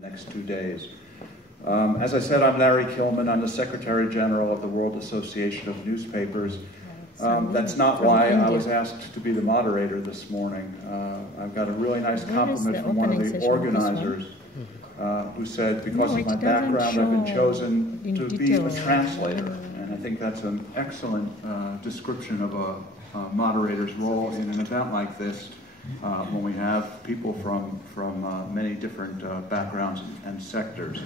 Next 2 days. As I said, I'm Larry Kilman. I'm the Secretary General of the World Association of Newspapers. That's not why I was asked to be the moderator this morning. I've got a really nice compliment from one of the organizers who said, because of my background, I've been chosen to be a translator. And I think that's an excellent description of a moderator's role in an event like this. When we have people from many different backgrounds and sectors.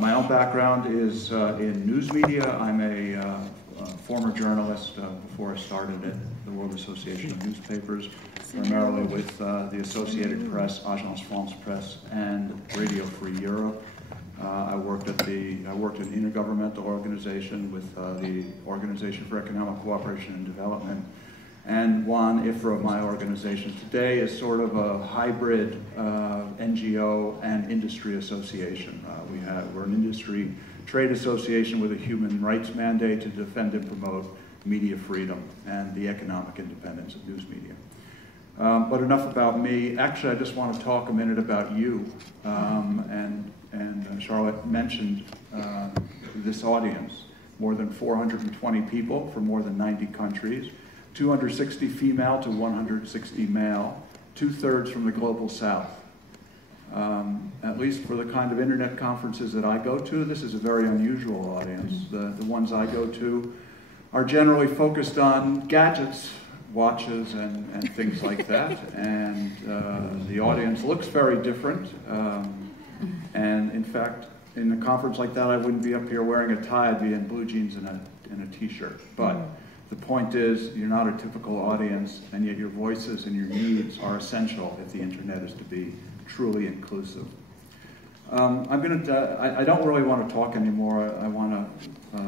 My own background is in news media. I'm a former journalist before I started at the World Association of Newspapers, primarily with the Associated Press, Agence France Presse, and Radio Free Europe. I worked in an intergovernmental organization with the Organization for Economic Cooperation and Development. And Juan Ifra of my organization today is sort of a hybrid NGO and industry association. We're an industry trade association with a human rights mandate to defend and promote media freedom and the economic independence of news media. But enough about me. Actually, I just want to talk a minute about you. And Charlotte mentioned this audience. More than 420 people from more than 90 countries. 260 female to 160 male, 2/3 from the global south. At least for the kind of internet conferences that I go to, this is a very unusual audience. The ones I go to are generally focused on gadgets, watches, and things like that. And the audience looks very different. And in fact, in a conference like that, I wouldn't be up here wearing a tie. I'd be in blue jeans and a t-shirt. But the point is, you're not a typical audience, and yet your voices and your needs are essential if the internet is to be truly inclusive. I don't really want to talk anymore. I want to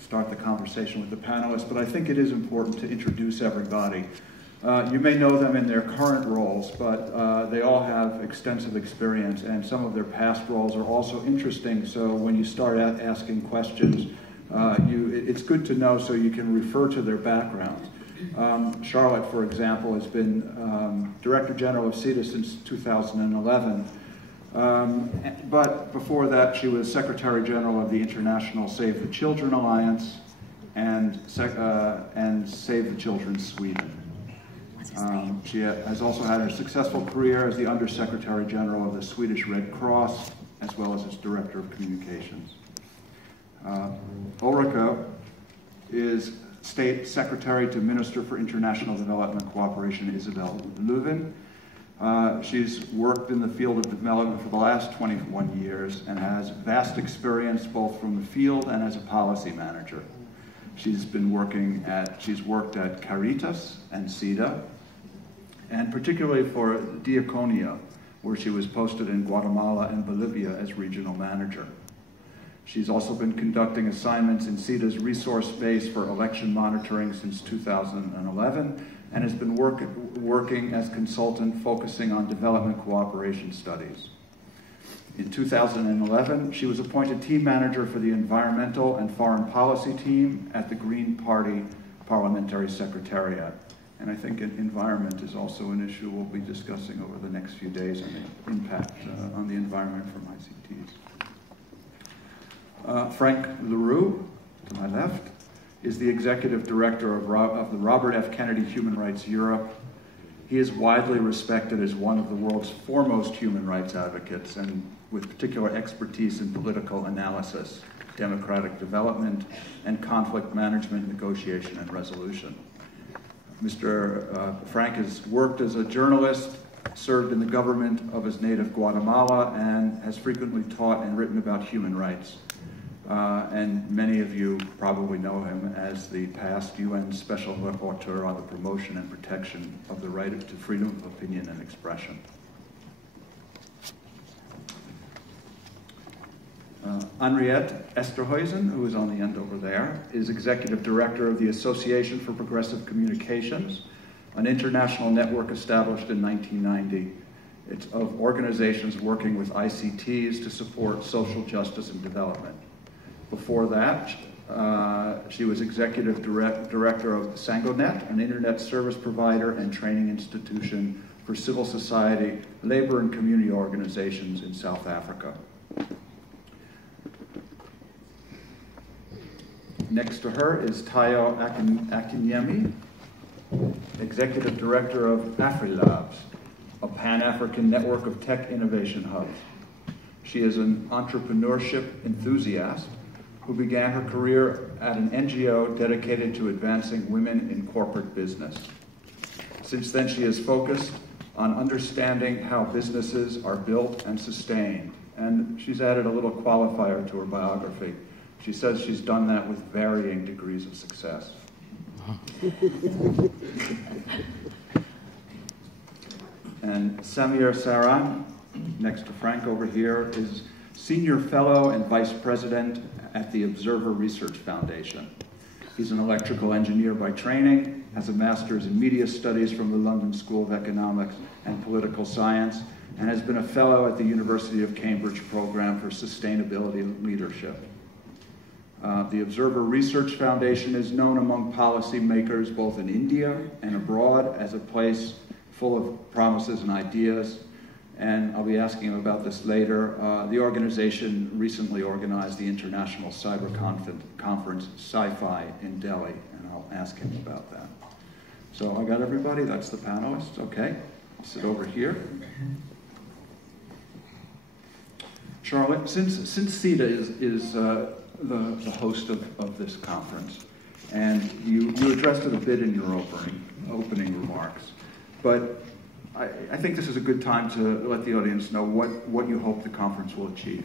start the conversation with the panelists, but I think it is important to introduce everybody. You may know them in their current roles, but they all have extensive experience, and some of their past roles are also interesting, so when you start asking questions, it's good to know so you can refer to their backgrounds. Charlotte, for example, has been Director General of CETA since 2011. But before that, she was Secretary General of the International Save the Children Alliance and Save the Children Sweden. She has also had a successful career as the Undersecretary General of the Swedish Red Cross, as well as its Director of Communications. Ulrika is State Secretary to Minister for International Development Cooperation, Isabel Lövin. She's worked in the field of development for the last 21 years and has vast experience both from the field and as a policy manager. She's worked at Caritas and CETA, and particularly for Diaconia, where she was posted in Guatemala and Bolivia as regional manager. She's also been conducting assignments in CETA's resource base for election monitoring since 2011 and has been working as consultant focusing on development cooperation studies. In 2011, she was appointed team manager for the environmental and foreign policy team at the Green Party Parliamentary Secretariat. And I think environment is also an issue we'll be discussing over the next few days and the impact on the environment from ICTs. Frank LaRue, to my left, is the Executive Director of the Robert F. Kennedy Human Rights Europe. He is widely respected as one of the world's foremost human rights advocates, and with particular expertise in political analysis, democratic development, and conflict management, negotiation, and resolution. Mr. Frank has worked as a journalist, served in the government of his native Guatemala, and has frequently taught and written about human rights. And many of you probably know him as the past UN Special Rapporteur on the promotion and protection of the right to freedom of opinion and expression. Henriette Esterhuizen, who is on the end over there, is Executive Director of the Association for Progressive Communications, an international network established in 1990. It's of organizations working with ICTs to support social justice and development. Before that, she was Executive Director of Sangonet, an internet service provider and training institution for civil society, labor and community organizations in South Africa. Next to her is Tayo Akinyemi, Executive Director of AfriLabs, a Pan-African network of tech innovation hubs. She is an entrepreneurship enthusiast who began her career at an NGO dedicated to advancing women in corporate business. Since then, she has focused on understanding how businesses are built and sustained. And she's added a little qualifier to her biography. She says she's done that with varying degrees of success. And Samir Saran, next to Frank over here, is Senior Fellow and Vice President at the Observer Research Foundation. He's an electrical engineer by training, has a master's in media studies from the London School of Economics and Political Science, and has been a fellow at the University of Cambridge Program for Sustainability and Leadership. The Observer Research Foundation is known among policymakers both in India and abroad as a place full of promises and ideas, and I'll be asking him about this later. The organization recently organized the International Cyber Conference, Sci-Fi, in Delhi, and I'll ask him about that. So I got everybody, that's the panelists, okay. I'll sit over here. Charlotte, since CETA is the host of this conference, and you addressed it a bit in your opening remarks, but I think this is a good time to let the audience know what you hope the conference will achieve.